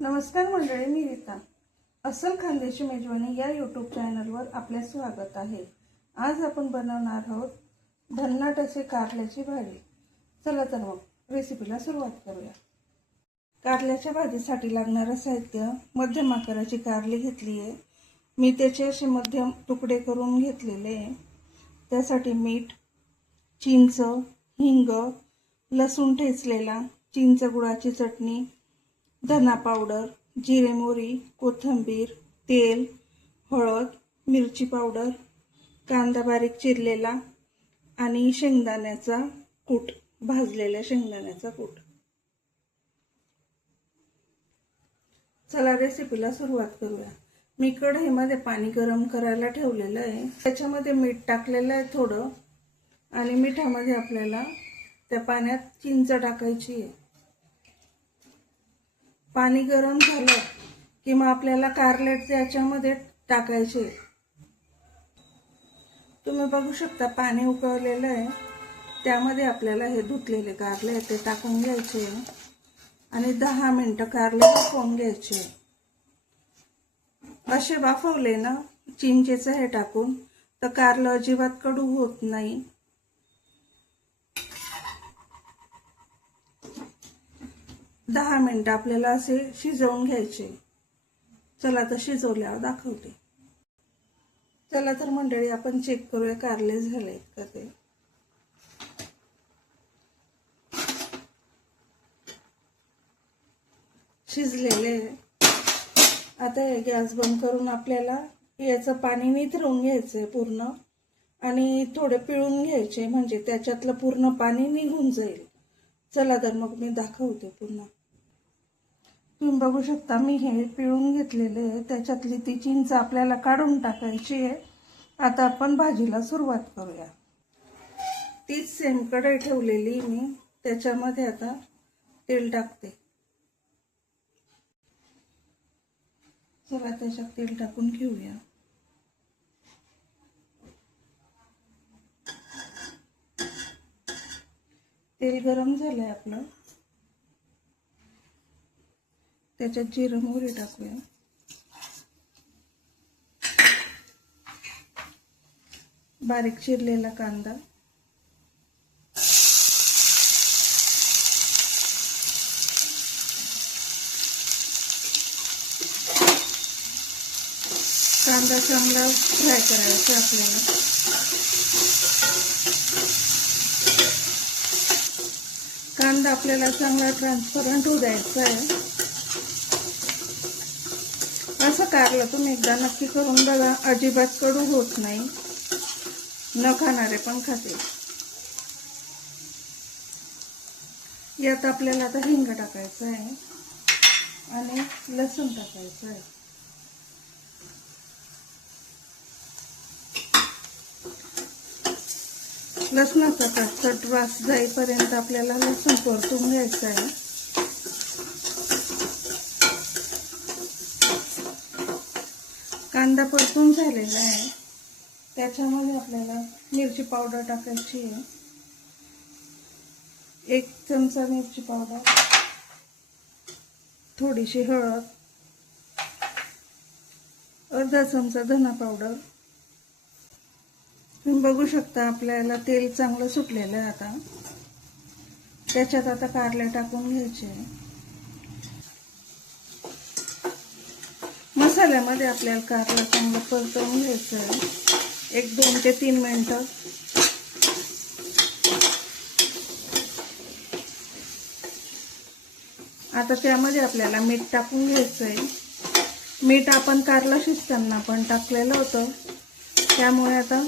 नमस्कार मंडळी, मी रीता. अस्सल खानदेशी मेजवानी या यूट्यूब चॅनलवर आपले स्वागत आहे. आज आपण बनवणार आहोत भन्नाट असे कारल्याची भाजी. चला तर मग रेसिपीला सुरुवात करूया. कारल्याच्या भाजीसाठी लागणारं साहित्य: मध्यम आकाराची कारली घेतली आहे. मी त्याचे असे मध्यम तुकडे करून घेतलेले आहे. त्यासाठी मीठ, चिंच, हिंग, लसूण ठेचलेला, चिंच गुळाची चटणी, धना पावडर, जिरे मोहरी, कोथिंबीर, तेल, हळद, मिरची पावडर, कांदा बारीक चिरलेला आणि शेंगदाण्याचा कूट, भाजलेल्या शेंगदाण्याचा कूट. चला रेसिपीला सुरुवात करूया. मी कढईमध्ये पाणी गरम करायला ठेवलेलं आहे. त्याच्यामध्ये मीठ टाकलेलं आहे थोडं, आणि मिठामध्ये आपल्याला त्या पाण्यात चिंच टाकायची आहे. पाणी गरम झालं की मग आपल्याला कारले त्याच्यामध्ये टाकायचे. तुम्ही बघू शकता पाणी उकळलेलं आहे. त्यामध्ये आपल्याला हे धुतलेले कारले ते टाकून घ्यायचे आणि 10 मिनिटं कारले वाफवून घ्यायचे. असे वाफवले ना चिंचेचं हे टाकून तर कारलं अजिबात कडू होत नाही. दहा मिनिटं आपल्याला असे शिजवून घ्यायचे. चला तर शिजवल्यावर दाखवते. चला तर मंडळी आपण चेक करूया कारले झालेत का ते. शिजलेले. आता हे गॅस बंद करून आपल्याला याचं पाणी निथळून घ्यायचंय पूर्ण, आणि थोडे पिळून घ्यायचे म्हणजे त्याच्यातलं पूर्ण पाणी निघून जाईल. चला तर मग मी दाखवते पुन्हा. तुम्ही बघू शकता मी हे पिळून घेतलेले आहे. त्याच्यातली ती चिंच आपल्याला काढून टाकायची आहे. आता आपण भाजीला सुरुवात करूया. तीच सेम कढई ठेवलेली मी, त्याच्यामध्ये आता तेल टाकते. चला त्याच्यात तेल टाकून घेऊया. तेल गरम झालंय आपलं. त्याच्यात जिरे मोहरी टाकूया. बारीक चिरलेला कांदा, कांदा चांगला फ्राय करायचा आपल्याला. कांदा आपल्याला चांगला ट्रान्सपरंट होऊ द्यायचा आहे. असं कारलं तुम्ही एकदा नक्की करून बघा, अजिबात कडू होत नाही. न खाणारे पण खाते. यात आपल्याला आता हिंग टाकायचं आहे आणि लसूण टाकायचं आहे. लसणाचा कटकट वास जाईपर्यंत आपल्याला लसूण परतून घ्यायचं आहे. कांदा परतून झालेला आहे. त्याच्यामध्ये आपल्याला मिरची पावडर टाकायची आहे. 1 चमचा मिरची पावडर, थोडीशी हळद, अर्धा चमचा धना पावडर. तुम्ही बघू शकता आपल्याला तेल चांगलं सुटलेलं आहे. आता त्याच्यात आता कारले टाकून घ्यायचे. मसाल्यामध्ये आपल्याला कारला चांगलं परतवून घ्यायचं आहे. 1-2 ते 3 मिनिटं. आता त्यामध्ये आपल्याला मीठ टाकून घ्यायचं आहे. मीठ आपण कारला शिजताना पण टाकलेलं होतं, त्यामुळे आता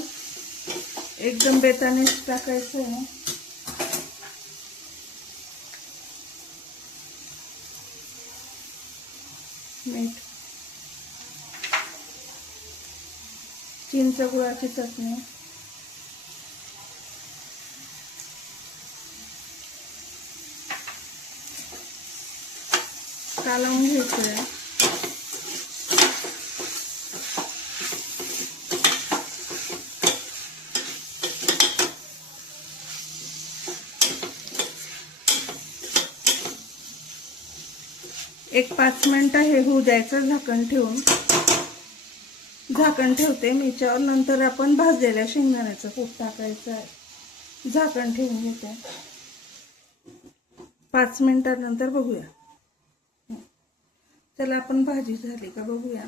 एकदम बेतानेच टाकायचं आहे. मीठ, चिंच गुळाची चटणी, कालवून घ्यायचं आहे. एक 5 मिनिटं हे होऊ द्यायचं झाकण ठेवून. झाकण ठेवते मी याच्यावर. नंतर आपण भाजलेल्या शेंगदाण्याचं कूट टाकायचं आहे. झाकण ठेवून घेते. 5 मिनिटानंतर बघूया. चला आपण भाजी झाली का बघूया.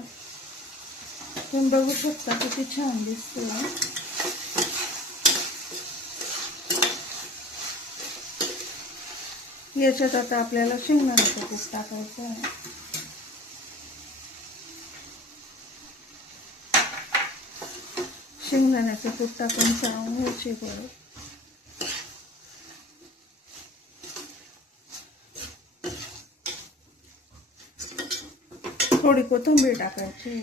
तुम्ही बघू शकता किती छान दिसते. याच्यात आता आपल्याला शेंगदाण्याचं कूट टाकायचं आहे. शेंगदाण्याचं कूट टाकून चाळून घ्यायची बरं. थोडी कोथिंबीर टाकायची.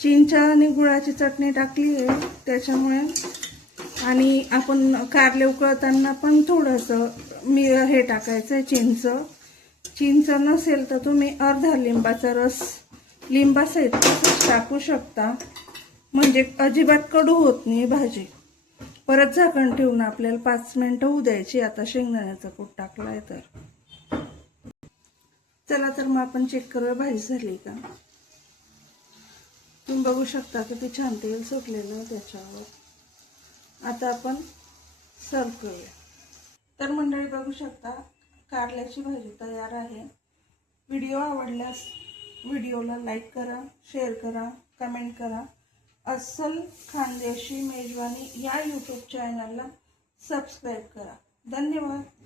चिंच आणि गुळाची चटणी टाकली आहे त्याच्यामुळे. आणि आपण कारले उकळताना पण थोडंसं हे टाकायचं आहे चिंच नसेल तर तुम्ही अर्धा लिंबाचा रस लिंबासहित टाकू शकता. म्हणजे अजिबात कडू होत नाही भाजी. परत झाकण ठेवून आपल्याला 5 मिनिटं होऊ द्यायची. आता शेंगदाण्याचा कूट टाकलाय तर. चला तर मग आपण चेक करूया भाजी झाली का. तुम्ही बघू शकता किती छान तेल सुटलेलं त्याच्यावर. आता आपण सर्व करूया. तर मंडळी बघू शकता कारल्याची भाजी तयार आहे. व्हिडिओ आवडल्यास व्हिडिओला लाईक करा, शेअर करा, कमेंट करा. अस्सल खानदेशी मेजवानी या यूट्यूब चॅनलला सबस्क्राईब करा. धन्यवाद.